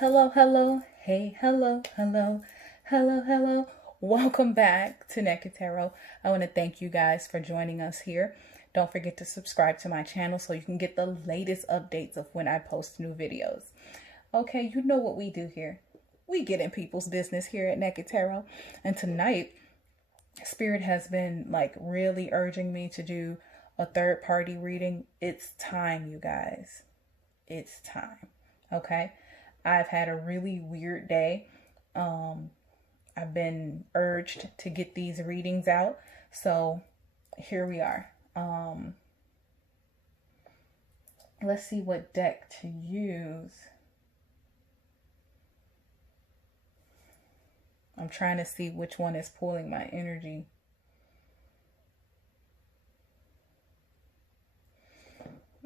Hello, hello, hey, hello, hello, hello, hello. Welcome back to Naked Tarot. I want to thank you guys for joining us here. Don't forget to subscribe to my channel so you can get the latest updates of when I post new videos. Okay, you know what we do here. We get in people's business here at Naked Tarot. And tonight, Spirit has been like really urging me to do a third party reading. It's time, you guys. It's time. Okay. I've had a really weird day. I've been urged to get these readings out. So here we are. Let's see what deck to use. I'm trying to see which one is pulling my energy.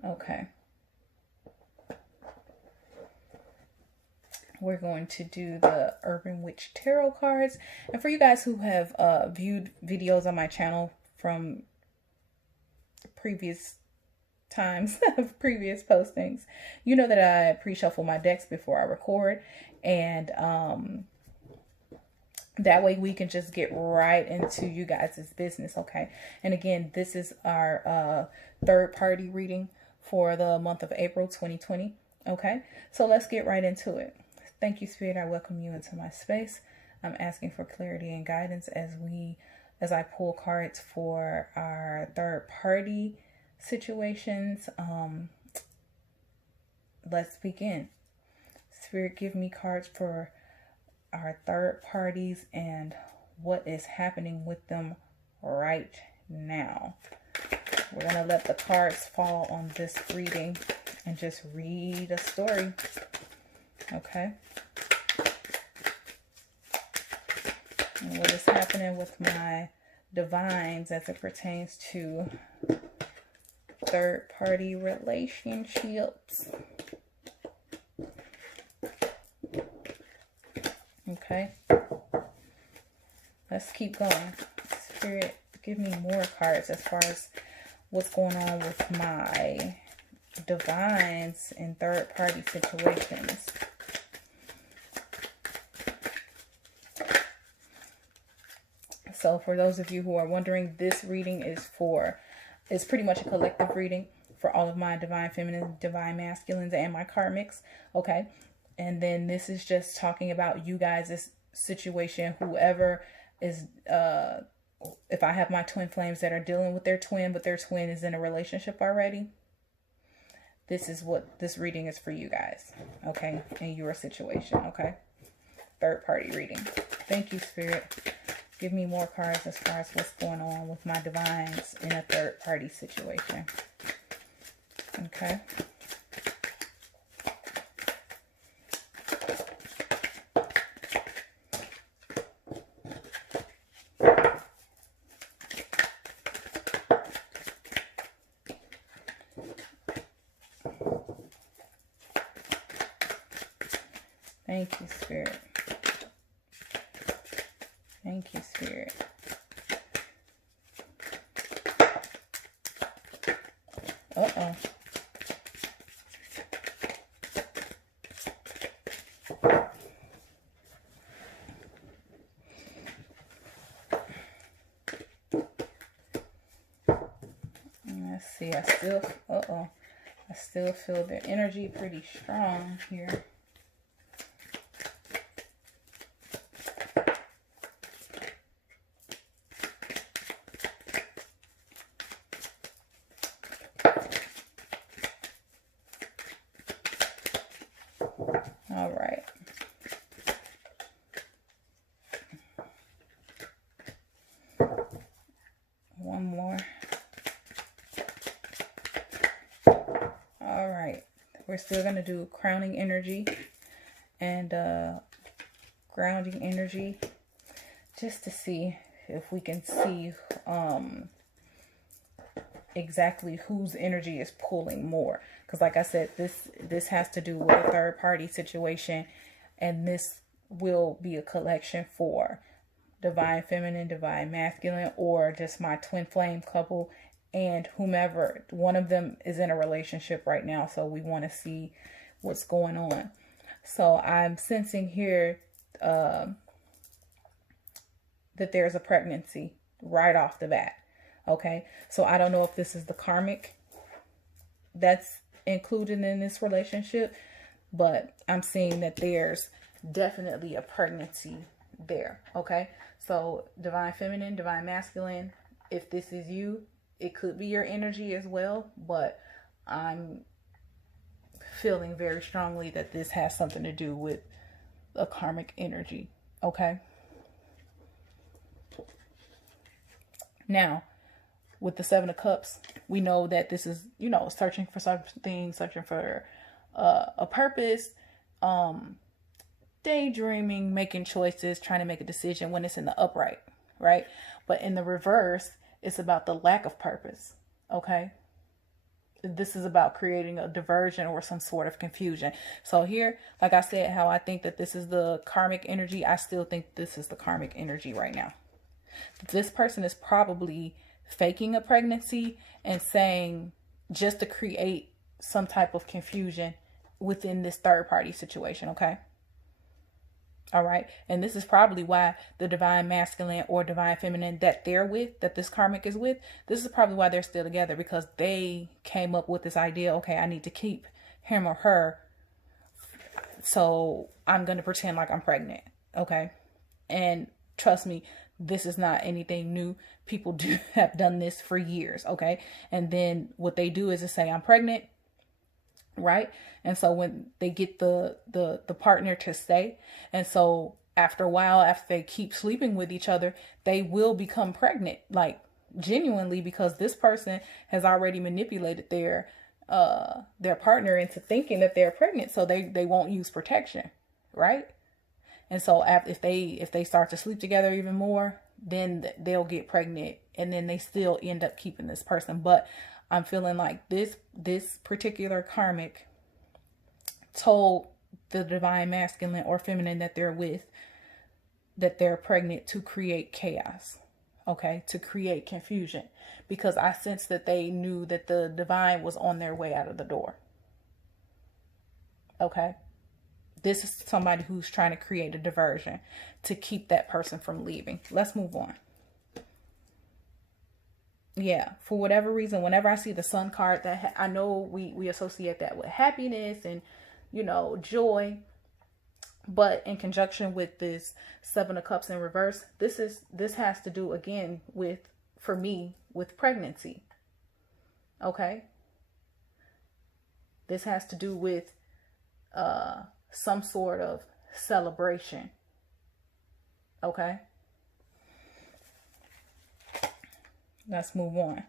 Okay. We're going to do the Urban Witch Tarot cards. And for you guys who have viewed videos on my channel from previous times, previous postings, you know that I pre-shuffle my decks before I record. And that way we can just get right into you guys' business, okay? And again, this is our third party reading for the month of April 2020, okay? So let's get right into it. Thank you, Spirit. I welcome you into my space. I'm asking for clarity and guidance as I pull cards for our third party situations. Let's begin. Spirit, give me cards for our third parties and what is happening with them right now. We're going to let the cards fall on this reading and just read a story. Okay. And what is happening with my divines as it pertains to third party relationships. Okay. Let's keep going. Spirit, give me more cards as far as what's going on with my divines in third party situations. So for those of you who are wondering, this reading is pretty much a collective reading for all of my divine feminine, divine masculines, and my karmics. Okay. And then this is just talking about you guys' situation, whoever is, if I have my twin flames that are dealing with their twin, but their twin is in a relationship already. This is what this reading is for you guys. Okay. In your situation. Okay. Third party reading. Thank you, Spirit. Give me more cards as far as what's going on with my divines in a third party situation. Okay. Thank you, Spirit. Thank you, Spirit. Uh-oh. Let's see. I still feel the energy pretty strong here. All right. One more. All right. We're still going to do crowning energy and grounding energy just to see if we can see exactly whose energy is pulling more. Because like I said, this has to do with a third party situation, and this will be a collection for divine feminine, divine masculine, or just my twin flame couple and whomever. One of them is in a relationship right now, so we want to see what's going on. So I'm sensing here that there's a pregnancy right off the bat. Okay. So I don't know if this is the karmic that's included in this relationship, but I'm seeing that there's definitely a pregnancy there. Okay. So divine feminine, divine masculine, if this is you, it could be your energy as well, but I'm feeling very strongly that this has something to do with a karmic energy. Okay. Now, with the Seven of Cups, we know that this is, searching for something, searching for a purpose, daydreaming, making choices, trying to make a decision when it's in the upright, right? But in the reverse, it's about the lack of purpose, okay? This is about creating a diversion or some sort of confusion. So here, like I said, how I think that this is the karmic energy, I still think this is the karmic energy right now. This person is probably faking a pregnancy and saying just to create some type of confusion within this third party situation. Okay. All right. And this is probably why the divine masculine or divine feminine that they're with, that this karmic is with, this is probably why they're still together, because they came up with this idea. Okay, I need to keep him or her, so I'm going to pretend like I'm pregnant. Okay. And trust me, this is not anything new. People have done this for years. Okay. And then what they do is to say, I'm pregnant. Right. And so when they get the partner to stay, and so after a while, after they keep sleeping with each other, they will become pregnant, like genuinely, because this person has already manipulated their partner into thinking that they're pregnant. So they won't use protection. Right. And so if they start to sleep together even more, then they'll get pregnant, and then they still end up keeping this person. But I'm feeling like this particular karmic told the divine masculine or feminine that they're with that they're pregnant to create chaos. Okay, to create confusion, because I sense that they knew that the divine was on their way out of the door. Okay. This is somebody who's trying to create a diversion to keep that person from leaving. Let's move on. Yeah, for whatever reason, whenever I see the Sun card, that I know we associate that with happiness and, joy. But in conjunction with this Seven of Cups in reverse, this has to do again with, for me, with pregnancy. Okay. This has to do with some sort of celebration. Okay. Let's move on.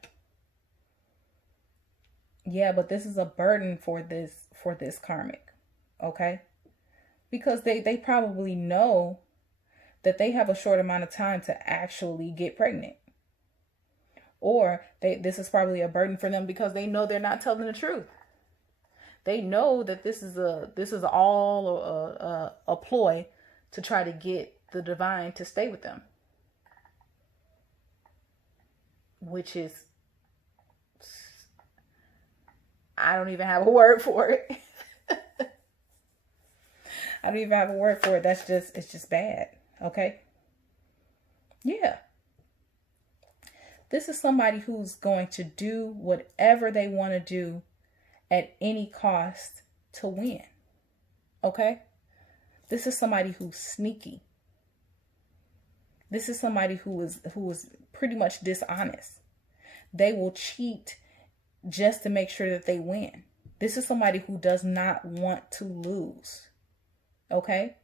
Yeah, but this is a burden for this karmic. Okay. Because they probably know that they have a short amount of time to actually get pregnant. Or this is probably a burden for them because they know they're not telling the truth. They know that this is all a ploy to try to get the divine to stay with them, which is, I don't even have a word for it. I don't even have a word for it. It's just bad. Okay. Yeah. This is somebody who's going to do whatever they want to do at any cost to win. Okay? This is somebody who's sneaky. This is somebody who is pretty much dishonest. They will cheat just to make sure that they win. This is somebody who does not want to lose. Okay?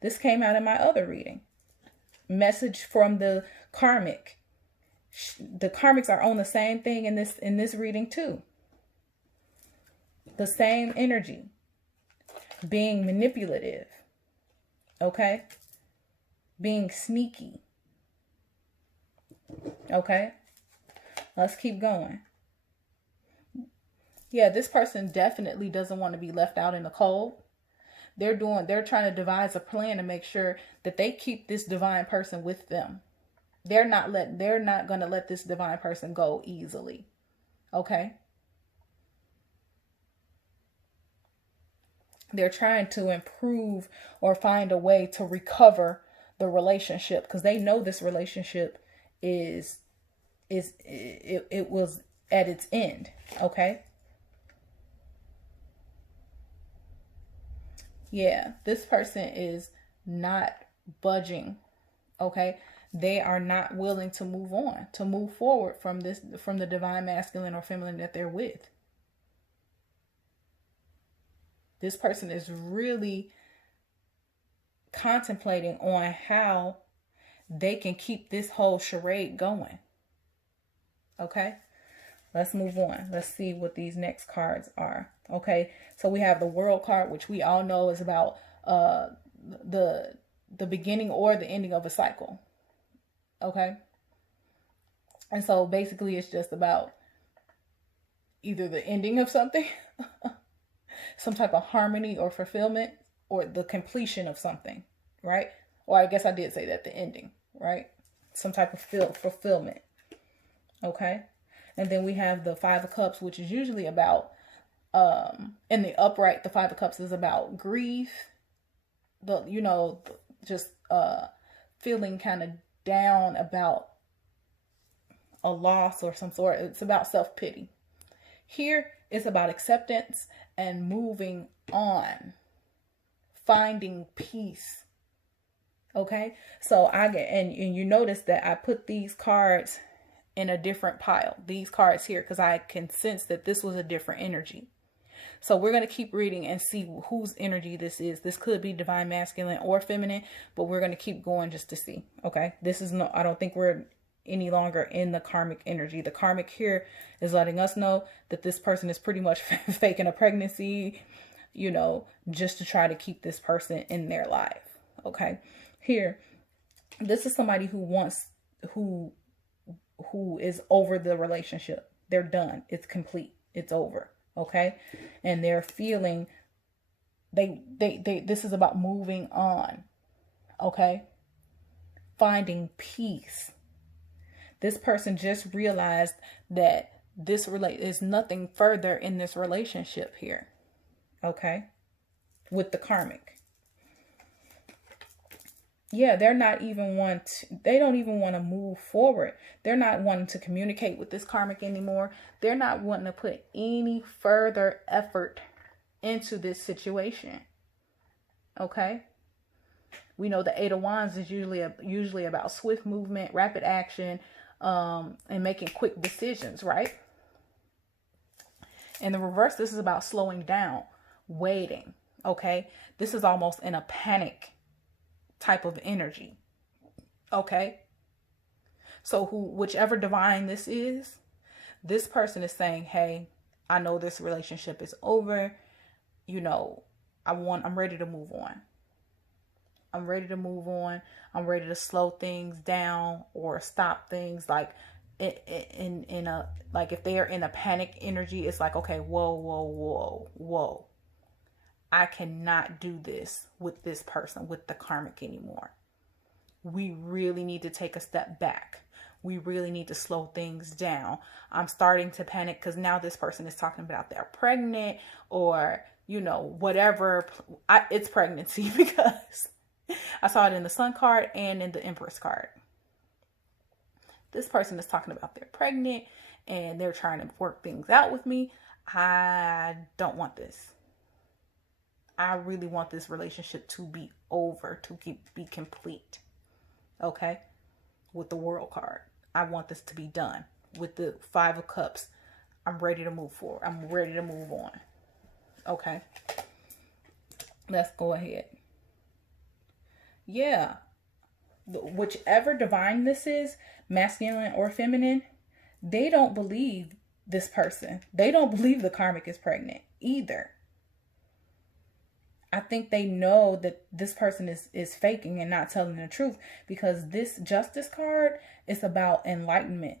This came out in my other reading. Message from the karmic. The karmics are on the same thing in this reading too. The same energy. Being manipulative. Okay? Being sneaky. Okay? Let's keep going. Yeah, this person definitely doesn't want to be left out in the cold. They're trying to devise a plan to make sure that they keep this divine person with them. They're not going to let this divine person go easily. Okay? They're trying to improve or find a way to recover the relationship because they know this relationship it was at its end. Okay. Yeah, this person is not budging. Okay. They are not willing to move on, to move forward from the divine masculine or feminine that they're with. This person is really contemplating on how they can keep this whole charade going. Okay, let's move on. Let's see what these next cards are. Okay, so we have the World card, which we all know is about the beginning or the ending of a cycle. Okay, and so basically it's just about either the ending of something, some type of harmony or fulfillment, or the completion of something, right? Or I guess I did say that, the ending, right? Some type of fulfillment. Okay. And then we have the Five of Cups, which is usually about, in the upright, the Five of Cups is about grief, just feeling kind of down about a loss or some sort. It's about self-pity. Here, it's about acceptance and moving on, finding peace. Okay, so and you notice that I put these cards in a different pile, these cards here, because I can sense that this was a different energy. So we're going to keep reading and see whose energy this is. This could be divine masculine or feminine, but we're going to keep going just to see. Okay, this is I don't think we're any longer in the karmic energy. The karmic here is letting us know that this person is pretty much faking a pregnancy, just to try to keep this person in their life. Okay, here, this is somebody who is over the relationship. They're done. It's complete. It's over. Okay. And they're feeling this is about moving on. Okay. Finding peace. This person just realized that is nothing further in this relationship here. Okay. With the karmic. Yeah, they don't even want to move forward. They're not wanting to communicate with this karmic anymore. They're not wanting to put any further effort into this situation. Okay? We know the Eight of Wands is usually about swift movement, rapid action, and making quick decisions, right? In the reverse, this is about slowing down, waiting. Okay? This is almost in a panic type of energy. Okay, so whichever divine this is, this person is saying, hey, I know this relationship is over, I'm ready to move on. I'm ready to move on. I'm ready to slow things down or stop things. Like if they are in a panic energy, it's like, okay, whoa. I cannot do this with this person, with the karmic anymore. We really need to take a step back. We really need to slow things down. I'm starting to panic because now this person is talking about they're pregnant or, whatever. It's pregnancy because I saw it in the Sun card and in the Empress card. This person is talking about they're pregnant and they're trying to work things out with me. I don't want this. I really want this relationship to be over, to be complete. Okay? With the World card. I want this to be done. With the Five of Cups, I'm ready to move forward. I'm ready to move on. Okay? Let's go ahead. Yeah. Whichever divine this is, masculine or feminine, they don't believe this person. They don't believe the karmic is pregnant either. I think they know that this person is faking and not telling the truth because this Justice card is about enlightenment.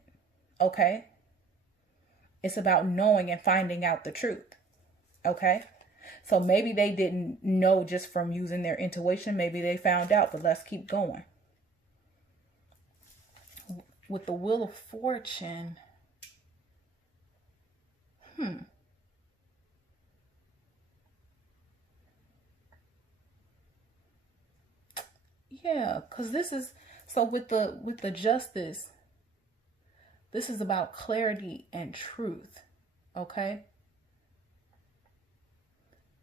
Okay? It's about knowing and finding out the truth. Okay? So maybe they didn't know just from using their intuition. Maybe they found out, but let's keep going. With the Wheel of Fortune. Yeah, because this is, so with the justice, this is about clarity and truth. Okay?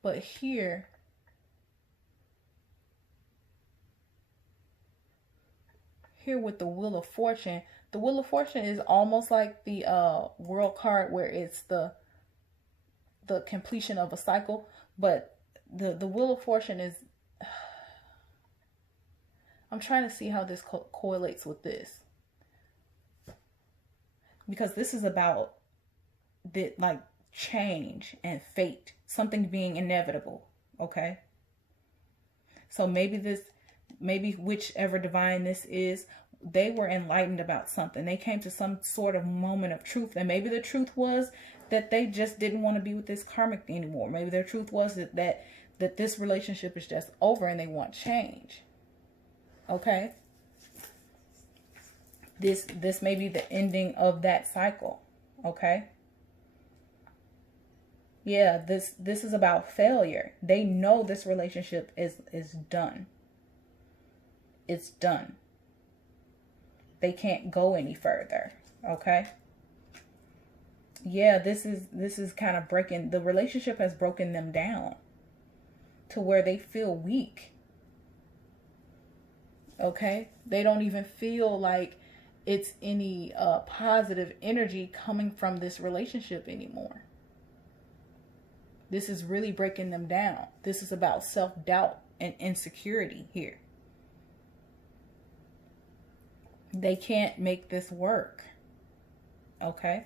But here, with the Wheel of Fortune, the Wheel of Fortune is almost like the world card, where it's the completion of a cycle. But the Wheel of Fortune is, I'm trying to see how this correlates with this, because this is about the, like, change and fate, something being inevitable. Okay, so maybe whichever divine this is, they were enlightened about something. They came to some sort of moment of truth, and maybe the truth was that they just didn't want to be with this karmic anymore. Maybe their truth was that this relationship is just over and they want change. Okay, this may be the ending of that cycle. Okay, yeah, this is about failure. They know this relationship is done. It's done. They can't go any further. Okay, yeah, this is kind of breaking, the relationship has broken them down to where they feel weak. Okay, they don't even feel like it's any positive energy coming from this relationship anymore. This is really breaking them down. This is about self-doubt and insecurity here. They can't make this work. Okay,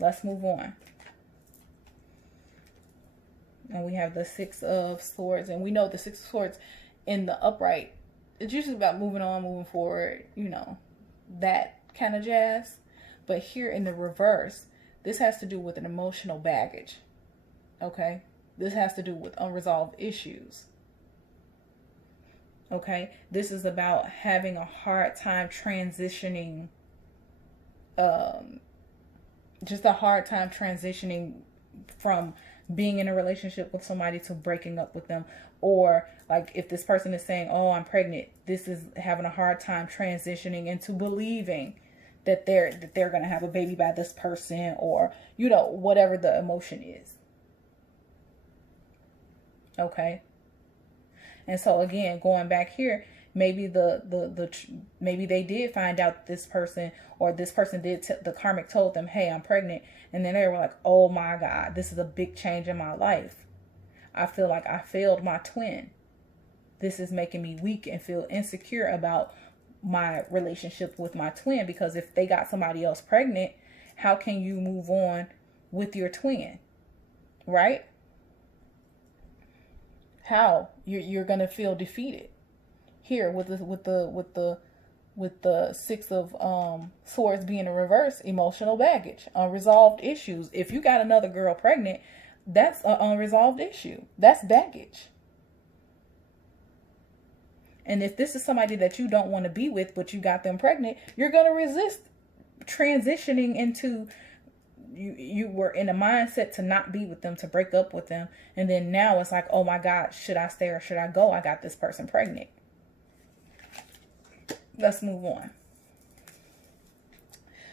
let's move on. And we have the Six of Swords, and we know the Six of Swords in the upright, it's usually about moving on, moving forward, you know, that kind of jazz. But here in the reverse, this has to do with an emotional baggage. Okay, this has to do with unresolved issues. Okay, this is about having a hard time transitioning, just a hard time transitioning from being in a relationship with somebody to breaking up with them. Or like if this person is saying, oh, I'm pregnant, this is having a hard time transitioning into believing that they're going to have a baby by this person, or, you know, whatever the emotion is. Okay. And so again, going back here, maybe maybe they did find out this person, or this person did, the karmic told them, hey, I'm pregnant. And then they were like, oh my God, this is a big change in my life. I feel like I failed my twin. This is making me weak and feel insecure about my relationship with my twin, because if they got somebody else pregnant, how can you move on with your twin? Right? How? You're going to feel defeated. Here with the Six of Swords being in reverse, emotional baggage, unresolved issues. If you got another girl pregnant, that's an unresolved issue. That's baggage. And if this is somebody that you don't want to be with, but you got them pregnant, you're going to resist transitioning into, you were in a mindset to not be with them, to break up with them. And then now it's like, oh my God, should I stay or should I go? I got this person pregnant. Let's move on.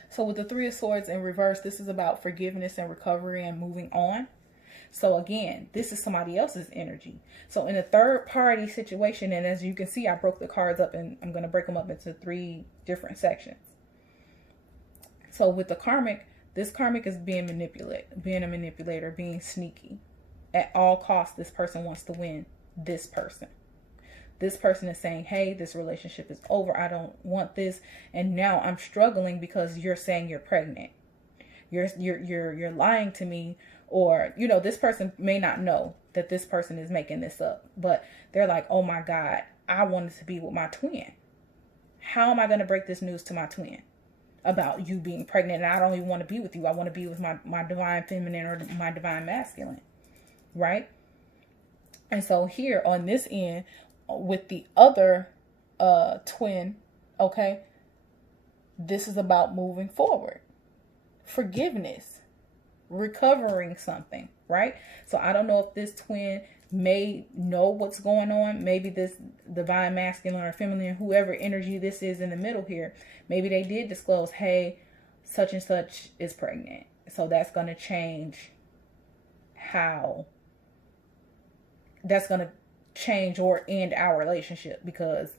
So with the Three of Swords in reverse, this is about forgiveness and recovery and moving on. So again, this is somebody else's energy. So in a third party situation, and as you can see, I broke the cards up and I'm going to break them up into 3 different sections. So with the karmic, this karmic is being a manipulator, being sneaky. At all costs, this person wants to win this person. This person is saying, hey, this relationship is over. I don't want this. And now I'm struggling because you're saying you're pregnant. You're lying to me. Or, you know, this person may not know that this person is making this up, but they're like, oh my God, I wanted to be with my twin. How am I going to break this news to my twin about you being pregnant? And I don't even want to be with you. I want to be with my divine feminine or my divine masculine. Right? And so here on this end, with the other twin, okay, this is about moving forward. Forgiveness. Recovering something, right? So I don't know if this twin may know what's going on. Maybe this divine masculine or feminine, whoever energy this is in the middle here, maybe they did disclose, hey, such and such is pregnant. So that's going to change how, that's going to change or end our relationship, because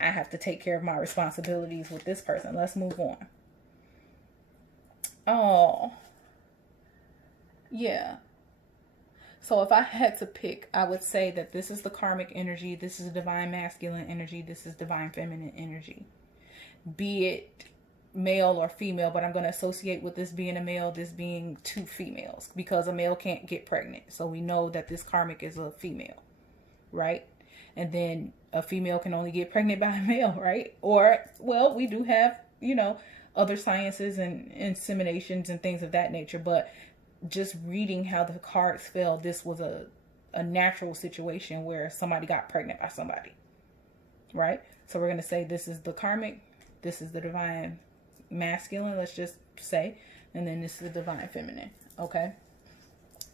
I have to take care of my responsibilities with this person. Let's move on. Oh, yeah. So if I had to pick, I would say that this is the karmic energy. This is divine masculine energy. This is divine feminine energy. Be it male or female, but I'm going to associate with this being a male, this being two females, because a male can't get pregnant. So we know that this karmic is a female, right? And then a female can only get pregnant by a male, right? Or, well, we do have, you know, other sciences and inseminations and things of that nature. But just reading how the cards fell, this was a natural situation where somebody got pregnant by somebody, right? So we're going to say this is the karmic, this is the divine masculine, let's just say, and then this is the divine feminine, okay?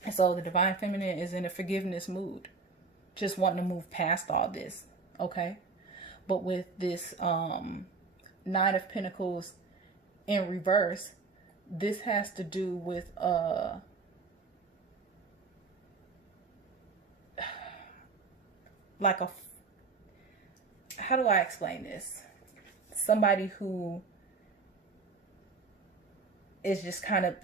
And so the divine feminine is in a forgiveness mood, just wanting to move past all this, okay? But with this Nine of Pentacles in reverse, this has to do with like a, how do I explain this? Somebody who is just kind of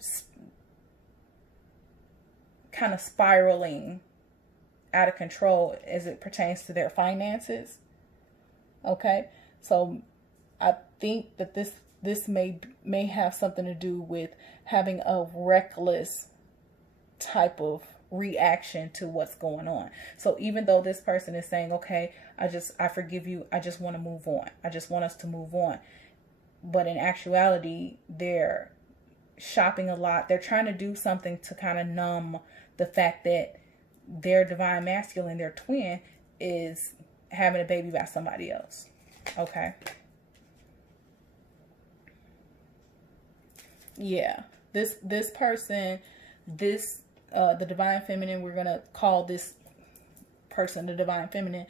spiraling out of control as it pertains to their finances. Okay, so I think that this may have something to do with having a reckless type of reaction to what's going on. So even though this person is saying, okay, I forgive you, I just want to move on, I just want us to move on, but in actuality, they're shopping a lot. They're trying to do something to kind of numb the fact that their divine masculine, their twin, is having a baby by somebody else. Okay. Yeah. This person, the divine feminine, we're going to call this person the divine feminine.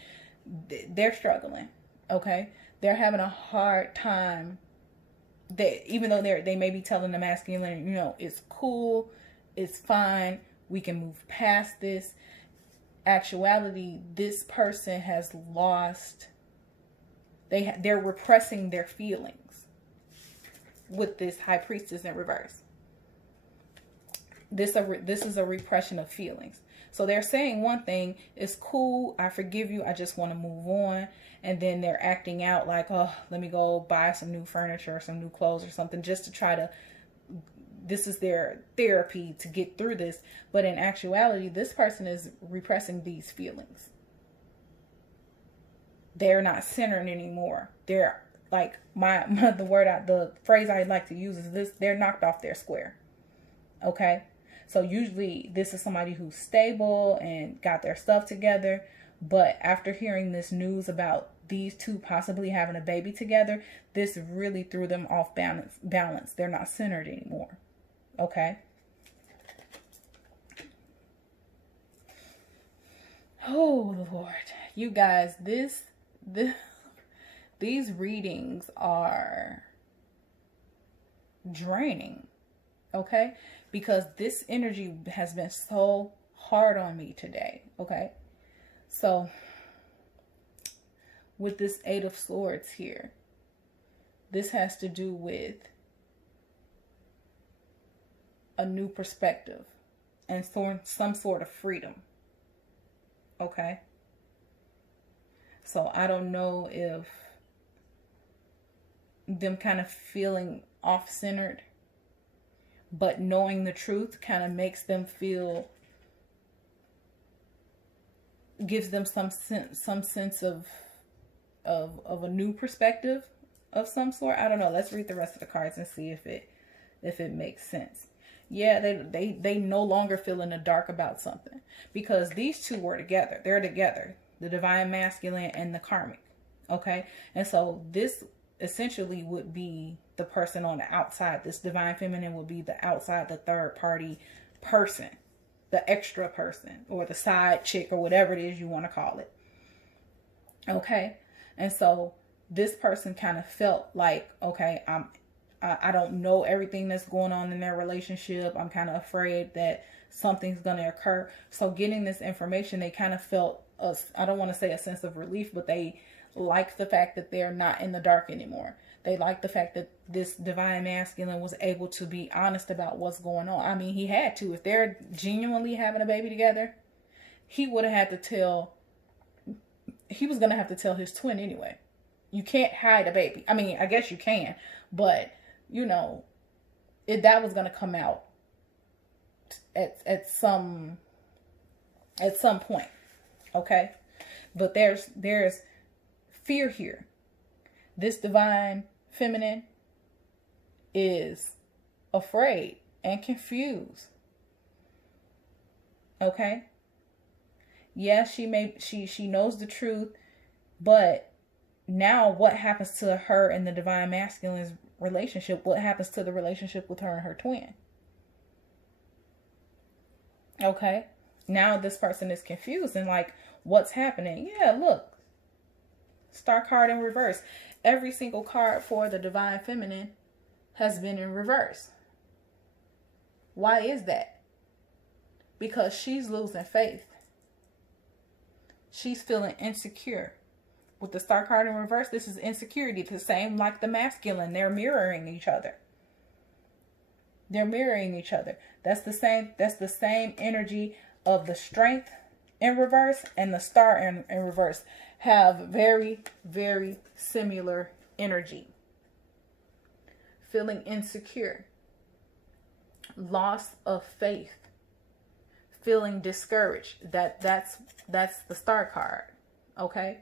They're struggling. Okay. They're having a hard time. Even though they may be telling the masculine, you know, it's cool, it's fine, we can move past this. Actuality, this person has lost, they're repressing their feelings with this High Priestess in reverse. This is a repression of feelings. So they're saying one thing, it's cool, I forgive you, I just want to move on. And then they're acting out like, oh, let me go buy some new furniture or some new clothes or something, just to try to, this is their therapy to get through this. But in actuality, this person is repressing these feelings. They're not centered anymore. They're like, the phrase I'd like to use is this, they're knocked off their square. Okay. So usually this is somebody who's stable and got their stuff together. But after hearing this news about these two possibly having a baby together, this really threw them off balance. They're not centered anymore. Okay. Oh, Lord. You guys, these readings are draining. Okay. Because this energy has been so hard on me today. Okay. So with this Eight of Swords here, this has to do with a new perspective and some sort of freedom. Okay. So I don't know if them kind of feeling off-centered, but knowing the truth kind of makes them feel, gives them some sense of a new perspective of some sort. I don't know. Let's read the rest of the cards and see if it makes sense. Yeah, they no longer feel in the dark about something, because these two were together. They're together, the divine masculine and the karmic. Okay, and so this essentially would be the person on the outside. This divine feminine would be the outside, the third party person. the extra person or the side chick or whatever it is you want to call it. Okay. And so this person kind of felt like, okay, I don't know everything that's going on in their relationship. I'm kind of afraid that something's going to occur. So getting this information, they kind of felt, I don't want to say a sense of relief, but they like the fact that they're not in the dark anymore. They like the fact that this divine masculine was able to be honest about what's going on. I mean, he had to. If they're genuinely having a baby together, he would have had to tell, he was going to have to tell his twin anyway. You can't hide a baby. I mean, I guess you can, but you know, that was going to come out at some point. Okay. But there's fear here. This divine feminine is afraid and confused. Okay. Yeah, she knows the truth, but now what happens to her and the divine masculine's relationship? What happens to the relationship with her and her twin? Okay. Now this person is confused and like, what's happening? Yeah, look. Star card in reverse. Every single card for the divine feminine has been in reverse. Why is that? Because she's losing faith. She's feeling insecure. With the star card in reverse, this is insecurity. The same like the masculine. They're mirroring each other. They're mirroring each other. That's the same energy of the strength in reverse and the star in reverse. Have very, very similar energy. Feeling insecure. Loss of faith. Feeling discouraged. That's the star card. Okay?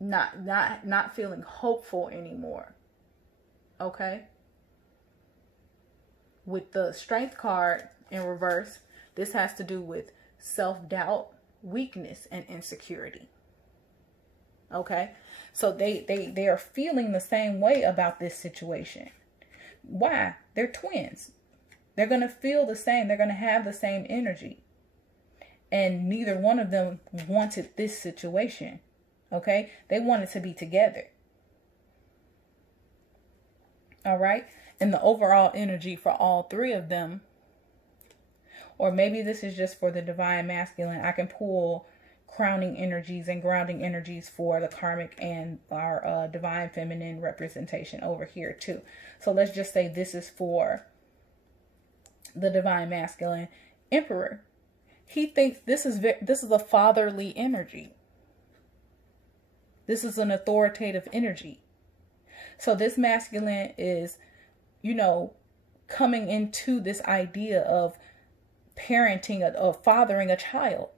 Not feeling hopeful anymore. Okay? With the strength card in reverse, this has to do with self-doubt, weakness, and insecurity. Okay? So they are feeling the same way about this situation. Why? They're twins. They're going to feel the same. They're going to have the same energy. And neither one of them wanted this situation. Okay? They wanted to be together. All right? And the overall energy for all three of them, or maybe this is just for the divine masculine, I can pull crowning energies and grounding energies for the karmic and our divine feminine representation over here too. So let's just say this is for the divine masculine emperor. He thinks this is a fatherly energy. This is an authoritative energy. So this masculine is, you know, coming into this idea of parenting, of fathering a child.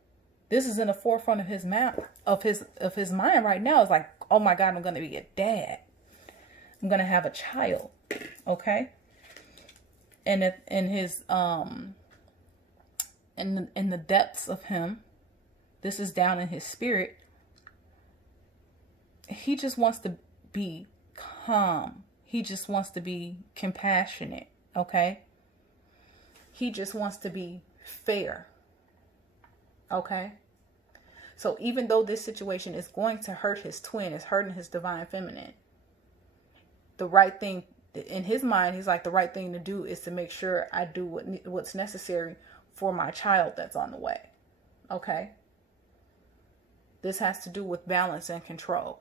This is in the forefront of his mind, of his mind right now. It's like, oh my God, I'm going to be a dad. I'm going to have a child. Okay. And in his, in the depths of him, this is down in his spirit. He just wants to be calm. He just wants to be compassionate. Okay. He just wants to be fair. Okay. So even though this situation is going to hurt his twin, it's hurting his divine feminine, the right thing in his mind, he's like, the right thing to do is to make sure I do what's necessary for my child that's on the way. Okay. This has to do with balance and control.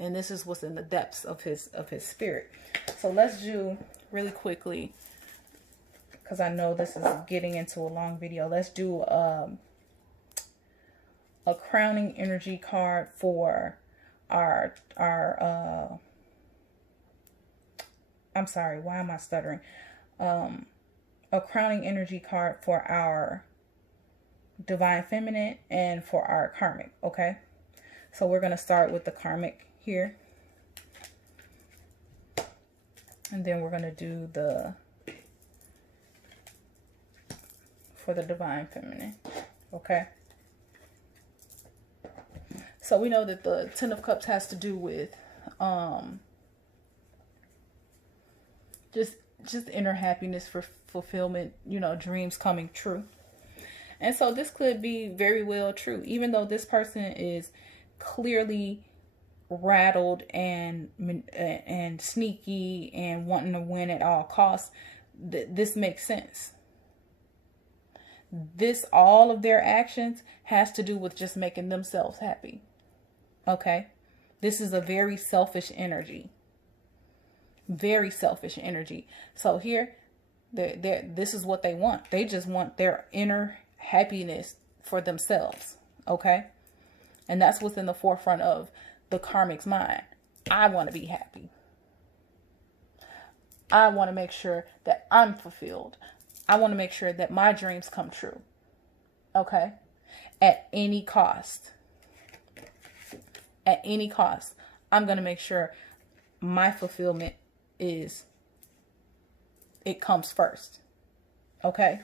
And this is what's in the depths of his spirit. So let's do really quickly, because I know this is getting into a long video. Let's do a crowning energy card for our I'm sorry, why am I stuttering? A crowning energy card for our divine feminine and for our karmic. Okay. So we're going to start with the karmic here. And then we're going to do for the divine feminine. Okay. So we know that the Ten of Cups has to do with just inner happiness, for fulfillment, dreams coming true. And so this could be very well true, even though this person is clearly rattled and sneaky and wanting to win at all costs. This makes sense. All of their actions has to do with just making themselves happy. Okay? This is a very selfish energy. Very selfish energy. So here, this is what they want. They just want their inner happiness for themselves. Okay? And that's what's in the forefront of the karmic's mind. I want to be happy. I want to make sure that I'm fulfilled. I want to make sure that my dreams come true. Okay? At any cost. At any cost. I'm going to make sure my fulfillment it comes first. Okay?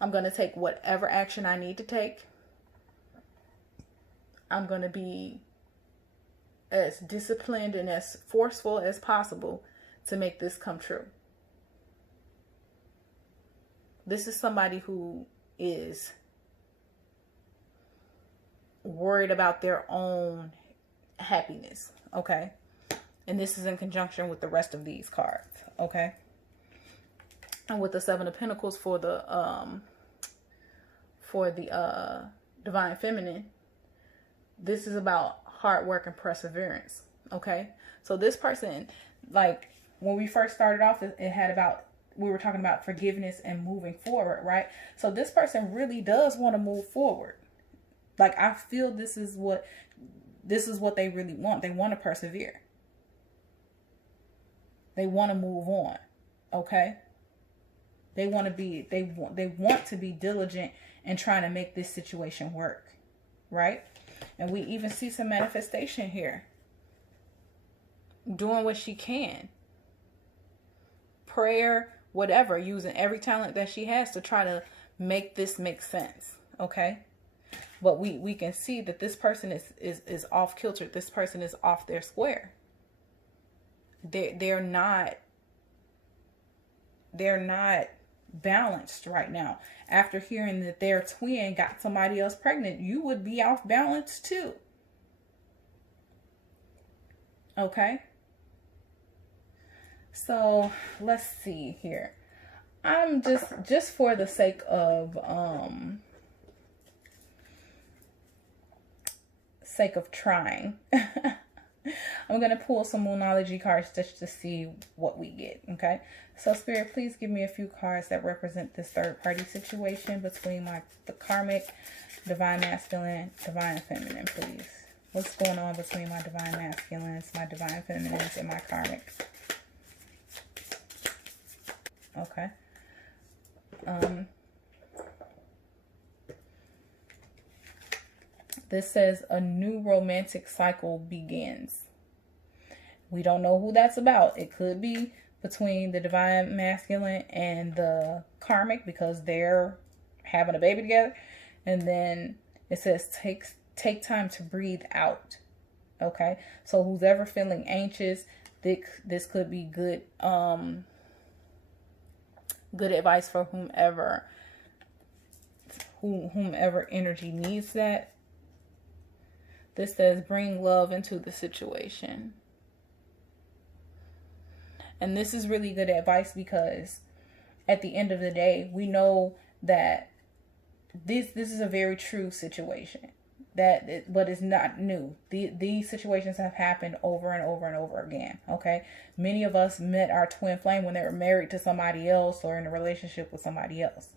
I'm going to take whatever action I need to take. I'm going to be as disciplined and as forceful as possible to make this come true. This is somebody who is worried about their own happiness, okay? And this is in conjunction with the rest of these cards, okay? And with the Seven of Pentacles for the Divine Feminine, this is about hard work and perseverance, okay? So this person, like when we first started off, it had about, we were talking about forgiveness and moving forward, right? So this person really does want to move forward. Like I feel this is what they really want. They want to persevere. They want to move on, okay? They want to be diligent in trying to make this situation work, right? And we even see some manifestation here. Doing what she can. Prayer, whatever, using every talent that she has to try to make this make sense, okay? But we can see that this person is off kilter. This person is off their square. They're not balanced right now. After hearing that their twin got somebody else pregnant, you would be off balance too. Okay? So let's see here. I'm just for the sake of trying. I'm going to pull some Moonology cards just to see what we get, okay? So, Spirit, please give me a few cards that represent this third-party situation between the Karmic, Divine Masculine, Divine Feminine, please. What's going on between my Divine Masculines, my Divine Feminines, and my Karmic? Okay. This says a new romantic cycle begins. We don't know who that's about. It could be between the Divine Masculine and the Karmic because they're having a baby together. And then it says take time to breathe out. Okay. So who's ever feeling anxious, this could be good advice for whomever energy needs that. This says bring love into the situation. And this is really good advice because at the end of the day, we know that this is a very true situation. But it's not new. These situations have happened over and over and over again. Okay. Many of us met our twin flame when they were married to somebody else or in a relationship with somebody else.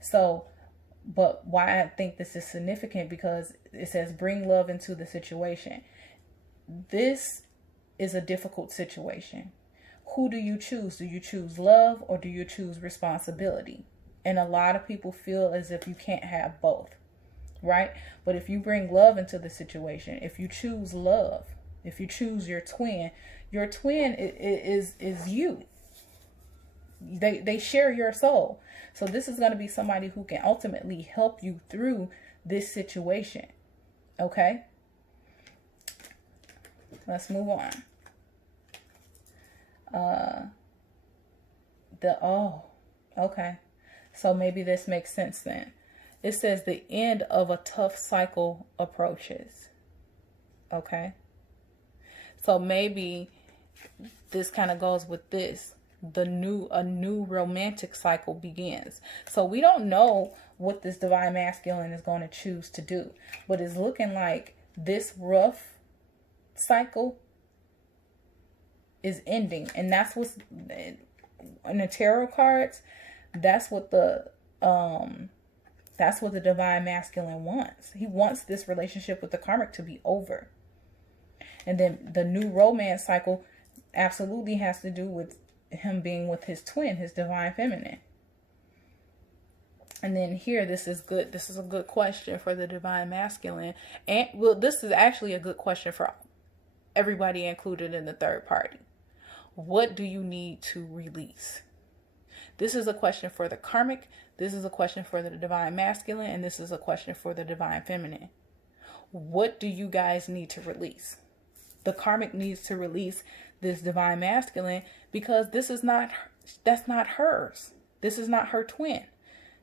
So, but why I think this is significant because it says bring love into the situation. This is a difficult situation. Who do you choose? Do you choose love or do you choose responsibility? And a lot of people feel as if you can't have both, right? But if you bring love into the situation, if you choose love, if you choose your twin is you. They share your soul. So this is going to be somebody who can ultimately help you through this situation. Okay? Let's move on. Oh, okay. So maybe this makes sense then. It says the end of a tough cycle approaches. Okay. So maybe this kind of goes with this. A new romantic cycle begins. So we don't know what this divine masculine is going to choose to do, but it's looking like this rough cycle is ending. And that's what's in the tarot cards. That's what the divine masculine wants. He wants this relationship with the karmic to be over. And then the new romance cycle absolutely has to do with him being with his twin, his divine feminine. And then here, this is good. This is a good question for the divine masculine. And well, this is actually a good question for everybody included in the third party. What do you need to release? This is a question for the karmic. This is a question for the divine masculine. And this is a question for the divine feminine. What do you guys need to release? The karmic needs to release this divine masculine because that's not hers. This is not her twin.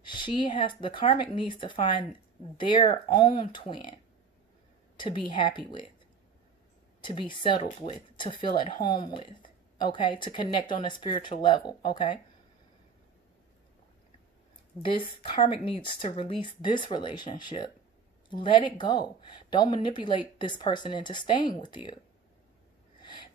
The karmic needs to find their own twin to be happy with, to be settled with, to feel at home with, okay? To connect on a spiritual level, okay? This karmic needs to release this relationship. Let it go. Don't manipulate this person into staying with you.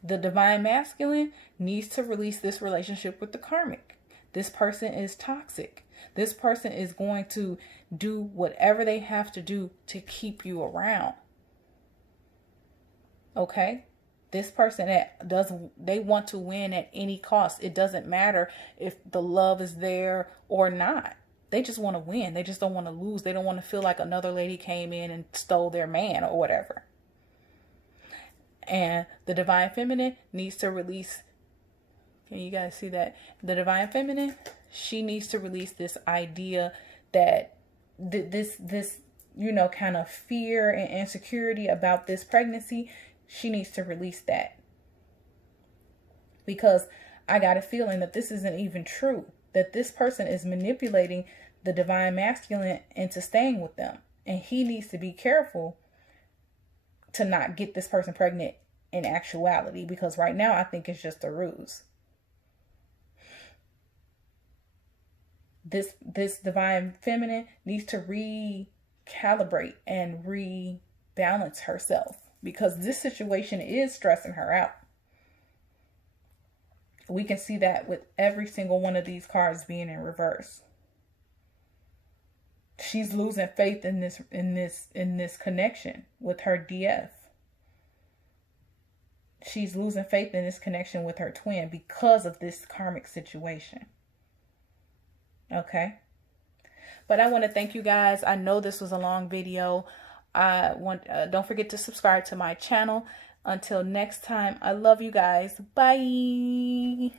The divine masculine needs to release this relationship with the karmic. This person is toxic. This person is going to do whatever they have to do to keep you around. Okay? This person they want to win at any cost. It doesn't matter if the love is there or not. They just want to win. They just don't want to lose. They don't want to feel like another lady came in and stole their man or whatever. And the divine feminine needs to release. Can you guys see that? The divine feminine, she needs to release this idea that this kind of fear and insecurity about this pregnancy. She needs to release that. Because I got a feeling that this isn't even true. That this person is manipulating the divine masculine into staying with them. And he needs to be careful to not get this person pregnant in actuality, because right now I think it's just a ruse. This divine feminine needs to recalibrate and rebalance herself, because this situation is stressing her out. We can see that with every single one of these cards being in reverse. She's losing faith in this connection with her DF. She's losing faith in this connection with her twin because of this karmic situation. Okay. But I want to thank you guys. I know this was a long video. Don't forget to subscribe to my channel. Until next time, I love you guys. Bye.